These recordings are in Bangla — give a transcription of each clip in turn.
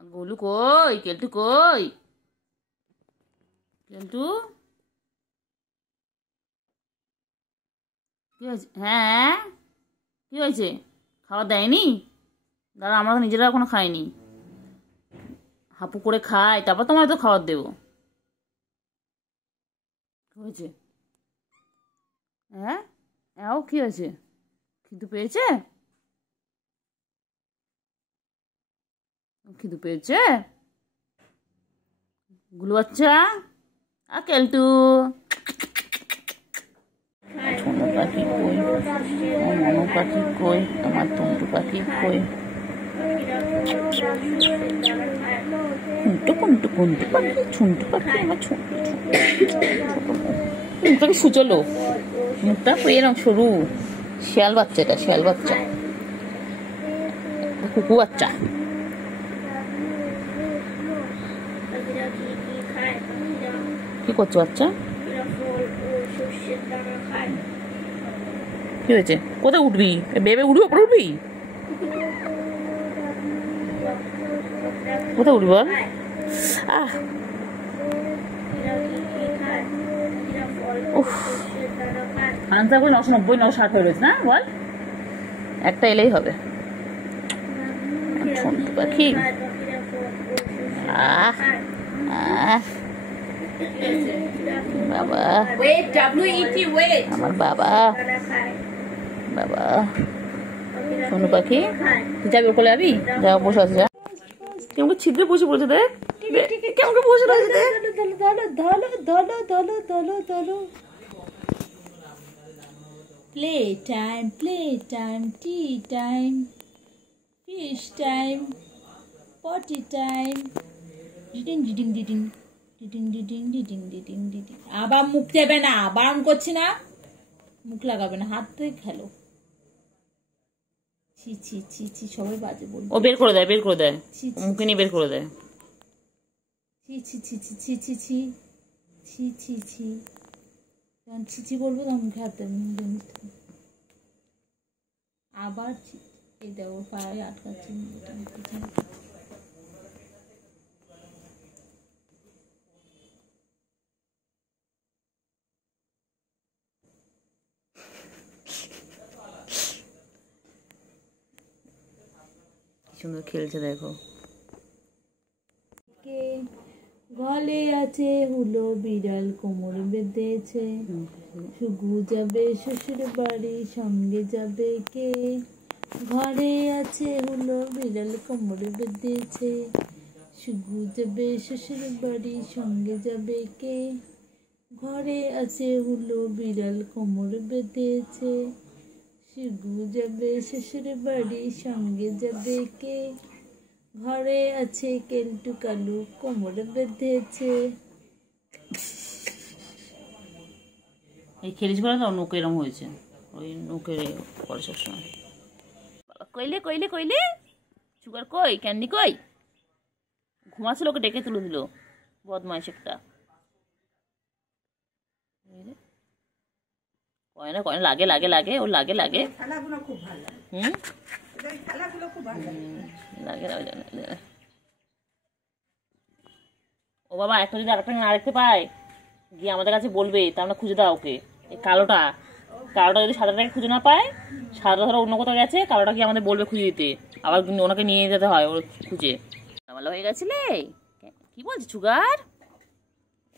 গোলু কই? কেলটু কই? কেলটু কি হয়েছে? হ্যাঁ কি হয়েছে? খাবার দেয়নি? দাঁড়া, আমরা তো নিজেরা এখনো খাইনি। হাপু করে খাই, তারপর তোমার তো খাবার দেবো। কি হয়েছে? হ্যাঁ এও কি হয়েছে? খিদু পেয়েছে? খিদু পেয়েছে গুলু বাচ্চা? কেলটু ছোনো পাখি কই? মনু পাখি কই? আমার টুন্টু পাখি কই? কুন্টু কুন্টু কুন্টু পাখি, ছুন্টু পাখি, আমার ছোট মুখটাকে সুচলো, মুখটা এরকম সরু। শিয়াল বাচ্চা, এটা শিয়াল বাচ্চা, কুকু বাচ্চা। কি করছো বাচ্চা? কি হয়েছে? কোথায় উঠবি? বেবে উঠবি, ওপরে উঠবি? কোথায় উঠবি বল? আনসার করে 990 960 হয়ে রয়েছে না বল? একটা এলেই হবে। ছোট্ট পাখি, বাবা আমার বাবা, বাবা সোনু পাখি, তুই যাবি ওর কোলে? যাবি? যা বসে আছে, যা। কেমন ছিদ্রে বসে পড়েছে, দেখ কেমন বসে রয়েছে, দেখ। Play time, tea time, fish time, potty time. আবার মুখ দেবে না, বারণ করছি না, মুখ লাগাবে না, হাত ধুয়ে খেলো। ছি ছি ছি ছি, সবাই বাজে বলবে। ও বের করে দেয়, বের করে দেয়, মুখে নিয়ে বের করে দেয়। ছি ছি ছি ছি ছি ছি ছি ছি ছি ছি, যখন ছি ছি বলবো তখন মুখে হাত দেবে। আবার এই দেখো পায়ে আটকাচ্ছে। সুন্দর খেলছে দেখো। গলে আছে হুলো বিড়াল, কোমরে বেঁধেছে। শুগু যাবে শ্বশুর বাড়ি, সঙ্গে যাবে কে? ঘরে আছে হুলো বিড়াল, কোমরে বেঁধেছে। শুগু যাবে শ্বশুর বাড়ি, সঙ্গে যাবে কে? ঘরে আছে হুলো বিড়াল, কোমরে বেঁধেছে। শুগু যাবে শ্বশুর বাড়ি, সঙ্গে যাবে কে? ঘরে আছে কেলটু কালু, কোমরে বেঁধেছে। এই খেলিস বলে তো নৌকে এরম হয়েছে, ওই নৌকে করে সবসময়। কইলে কইলে কইলে সুগার কই? ক্যান্ডি কই? ঘুমাচ্ছিল, ওকে ডেকে তুলে দিল, বদমাইশ একটা। কয়না কয়না লাগে লাগে লাগে, ওর লাগে লাগে। ও বাবা, একটা যদি আরেকটা না দেখতে পায়, গিয়ে আমাদের কাছে বলবে, তা আমরা খুঁজে দাও ওকে। এই কালোটা, কালোটা যদি সাদাটাকে খুঁজে না পায়, সাদা ধরো অন্য কোথাও গেছে, কালোটা গিয়ে আমাদের বলবে খুঁজে দিতে, আবার ওনাকে নিয়ে যেতে হয় ওর খুঁজে। ভালো হয়ে গেছিলে? কি বলছি সুগার?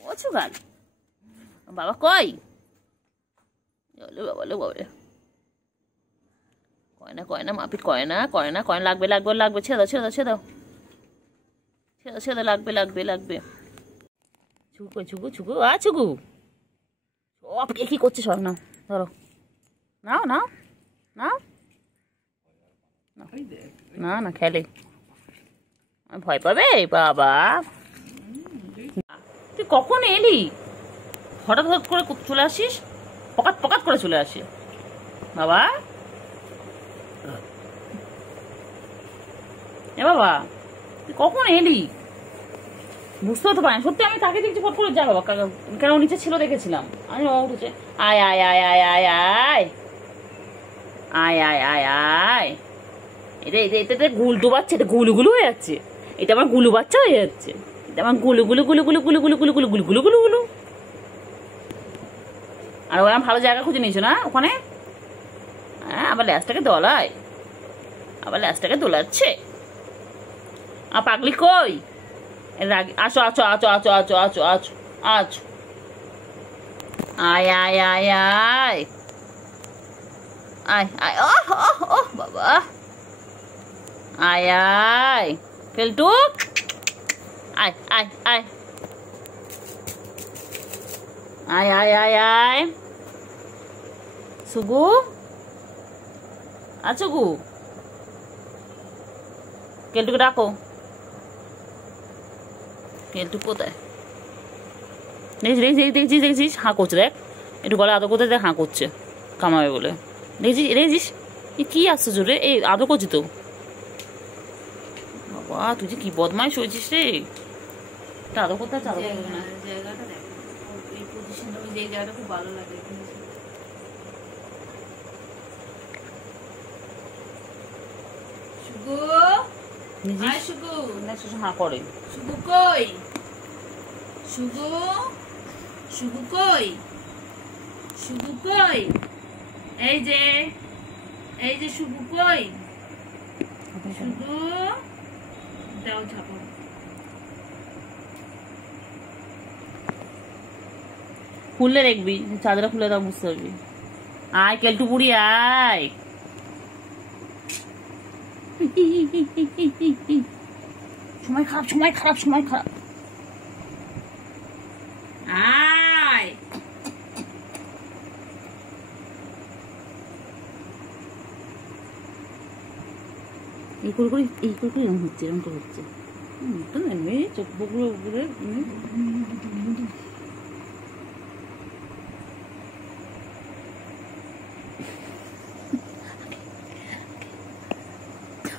ও সুগার, বাবা কই? বাবা বাবা, কয়না কয়না মাপিট, কয়না কয়না কয়না, লাগবে লাগবে লাগবে, ছেড়ে দাও ছেড়ে দাও ছেড়ে দাও ছেড়ে দাও ছেড়ে দাও, লাগবে লাগবে লাগবে। ছুগু ছুগু ছুগু, ছুগু সব কি করছে সব? নাও ধরো, নাও নাও নাও, না না খেলে ভয় পাবে বাবা। তুই কখন এলি? হঠাৎ হঠাৎ করে চলে আসিস, পকাত পকাত করে চলে আসে বাবা। এ বাবা, তুই কখন এলি? বুঝতে তো পারি সত্যি, আমি তাকে দেখছি ফট করে, যা বাবা, কেন নিচে ছিল দেখেছিলাম আমি, ও উঠেছে। আয় আয় আয় আয় আয় আয় আয় আয় আয় আয়, এটা এটা এতে গুল ডুবাচ্ছে, এটা গুলগুলো হয়ে যাচ্ছে। এটা আমার গুলু বাচ্চা হয়ে যাচ্ছে, এটা আমার গুলু গুলু গুলু গুলু গুলু গুলু গুলু গুলু গুলু গুলু গুলু গুলু। আর ওরা ভালো জায়গা খুঁজে নিয়েছো না ওখানে? হ্যাঁ, আবার ল্যাসটাকে দোলায়, আবার ল্যাসটাকে দোলাচ্ছে। আর পাগলি কই? আছো আছো আছো আছো আছো আছো আছো আছো, আয় আয় আয় আয় আয় আয়, ওহ ওহ ওহ বাবা, আয় আয় কেলটু, আয় আয় আয় আয় আয় আয় আয়, সুগু আছো গু, কেলটুকে ডাকো। কেলটু কোথায়? দেখছিস দেখছিস দেখছিস, হাঁ করছে দেখ, একটু গলা আদর করতে দেখ, হাঁ করছে কামাবে বলে। দেখছিস দেখছিস, কি আশ্চর্য রে, এই আদর করছি তো। বাবা তুই যে কি বদমাইশ হয়েছিস রে, আদর করতে না জায়গাটা দেখ, এই পজিশনটা, ওই জায়গাটা খুব ভালো লাগে। শুগু, আয় শুগু, হাঁ করে। শুগু কই? শুগু, শুগু কই? শুগু কই? এই যে শুগু কই? শুগু দাও ঝাপা। খুললে দেখবি, চাদরটা খুলে দাও, বুঝতে পারবি। আয় কেলটু বুড়ি আয়। সময় খারাপ সময় খারাপ সময় খারাপ, আয়। এই করে করে এরকম হচ্ছে, এরকম করে হচ্ছে। চোখ বুকগুলো উপরে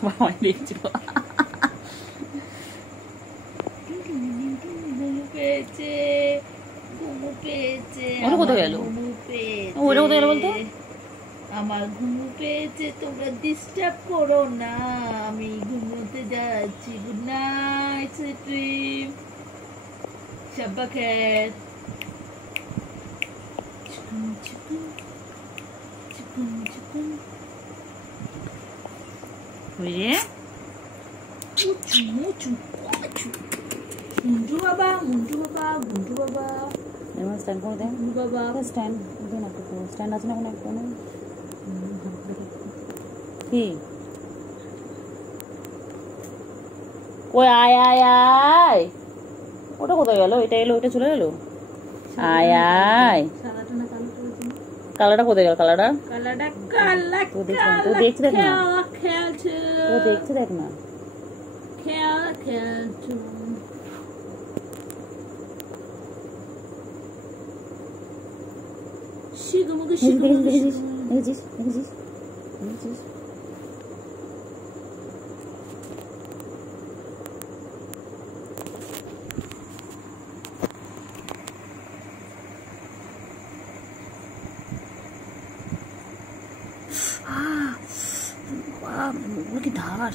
বাবা দেখছিল। ঘুমু পেয়েছে, ঘুমু পেয়েছে, ওটা কোথায় গেল? ঘুমু পেয়েছে, ওটা কোথায় গেল বলতো? আমার ঘুমু পেয়েছে, তোমরা ডিস্টার্ব করো না, আমি ঘুমোতে যাচ্ছি। গুড নাইট, সুইট ড্রিম, শাব্বা খের। চিকুন চিকুন চিকুন চিকুন, বুঝে মুচু মুচু মুচু, মুন্টু বাবা, মুন্টু বাবা, গুন্টু বাবা, এবার স্ট্যান্ড করে দেন। গুন্টু বাবা। স্ট্যান্ড দেন, একটু স্ট্যান্ড আছে না কোনো একটা? কি কই? আয় আয় আয়, ওটা কোথায় গেল? এটা এলো, ওটা চলে গেল। আয় আয়, সাদাটা না কালোটা? কালারটা কোথায় গেল? কালারটা কালারটা কালা, তো দেখছি দেখ না, খেলা খেলছে, তো দেখছি দেখ না। খেলা খেলছে। শিগুমুগু শিগুমুগু দেখেছিস দেখেছিস দেখেছিস দেখেছিস, কি ধার,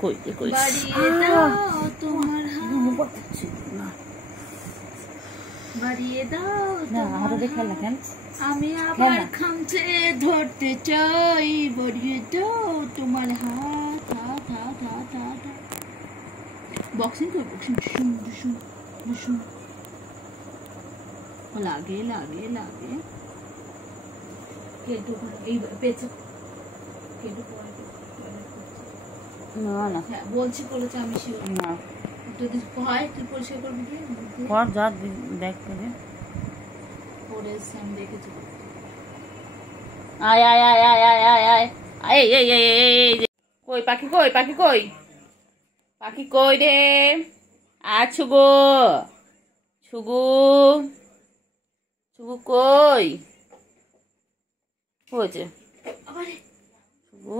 কই কই বাড়িয়ে দাও তোমার হাত, বাড়িয়ে দাও হাতে দিয়ে খেল না, কেন? আমি আবার খামচে ধরতে চাই, বাড়িয়ে দাও তোমার হাত, হাত হাত হাত হাত। বক্সিং কর, বক্সিং, শুন শুন শুন, লাগে লাগে লাগে। কেটু এই পেছে, কেটু পরে না না হ্যাঁ বলছি, বলেছে আমি শিওর না, যদি হয় তুই পরিষ্কার করবি কি? কর যা, দেখ করে। পরে এসে আমি দেখেছি। আয় আয় আয় আয় আয় আয় আয়, এই এই এই এই, কই পাখি, কই পাখি, কই পাখি, কই রে? আছো গো ছুগু, ছুগু কই হয়েছে? ছুগু,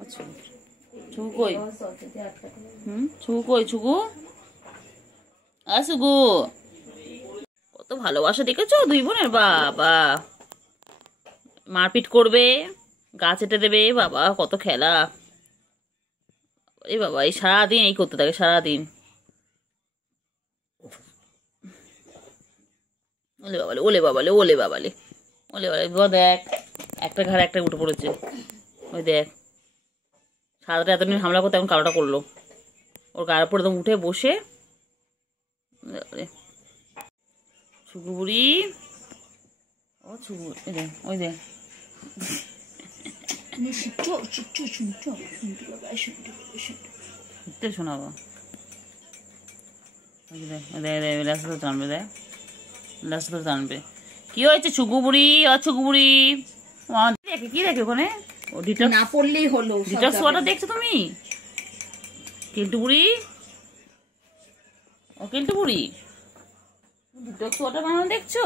আচ্ছা ছুগু কই? ছুগু কই? ছুগু আসুগু, কত ভালোবাসা দেখেছো দুই বোনের, বাবা মারপিট করবে, গাছ এঁটে দেবে, বাবা কত খেলা। এই বাবা, এই সারাদিন এই করতে থাকে, সারাদিন। ওলে বাবালে, ওলে বাবালে, ওলে বাবালে, ওলে বাবালে। দেখ, একটা ঘাড়ে একটা উঠে পড়েছে। ওই দেখ, সাদাটা এতদিন হামলা করতে এখন কালোটা করলো। ওর গায়ের উপর একদম উঠে বসে। ছুকু বুড়ি, ও ছুকু, ওই দেখ, ওই দেখ। শোনাবো, টানবে, দেখ রাস্তা টানবে। কি হয়েছে ছুকু বুড়ি? ছুকু বুড়ি দেখে, কি দেখে ওখানে? ও ডিটক্স না পড়লেই হলো। ডিটক্স ওয়াটার দেখছো তুমি? কেলটু বুড়ি, ও কেলটু বুড়ি, ডিটক্স ওয়াটার বানানো দেখছো?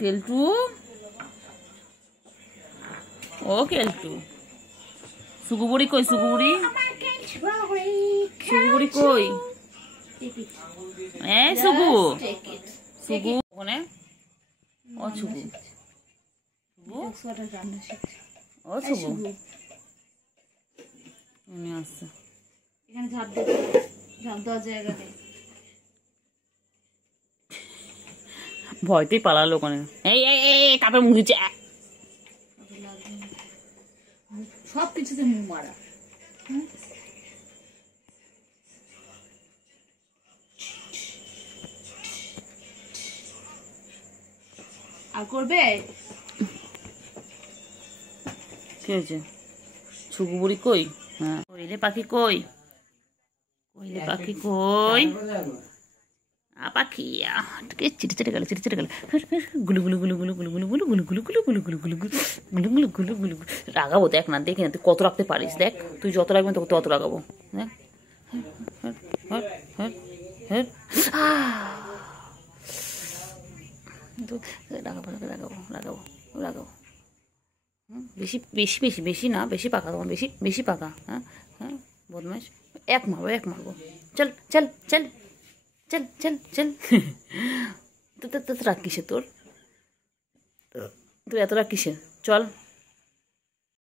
কেলটু, ও কেলটু। সুকু বুড়ি কই? সুকু বুড়ি, সুকু বুড়ি কই? এই সুকু, সুকু ওখানে। ও সুকু, ও সুকু আসছে। এখানে ঝাঁপ দেওয়ার জায়গা নেই। ভয়তেই পালালো ওখানে। এই কাপড় মুখ দিচ্ছে। সব কিছুতে মুখ মারা। আর করবে? কি হয়েছে? ছুকু বুড়ি কই? হ্যাঁ, কইলে পাখি কই? কইলে পাখি কই? পাখি চিটে চিটে গেল, চিটে চিটে গেল। গুলু গুলু গুলু গুলু গুলু গুলু গুলু গুলু গুলু গুলু গুলু গুলু গুলু গুলু গুলু গুলু গুলু গুলু। রাগাবো, দেখ না, দেখি না তুই কত রাখতে পারিস। দেখ, তুই যত রাখবি তোকে তত রাগাবো। দেখ, রাগাবো রাগাবো রাগাবো রাগাবো। বেশি বেশি বেশি বেশি না, বেশি পাকা তোমার, বেশি বেশি পাকা। হ্যাঁ হ্যাঁ, বদমাইশ। এক মারবো, এক মারবো। চল চল চল চল চল চল। তো রাগ কিসে তোর? তুই এত রাগ কিসে? চল।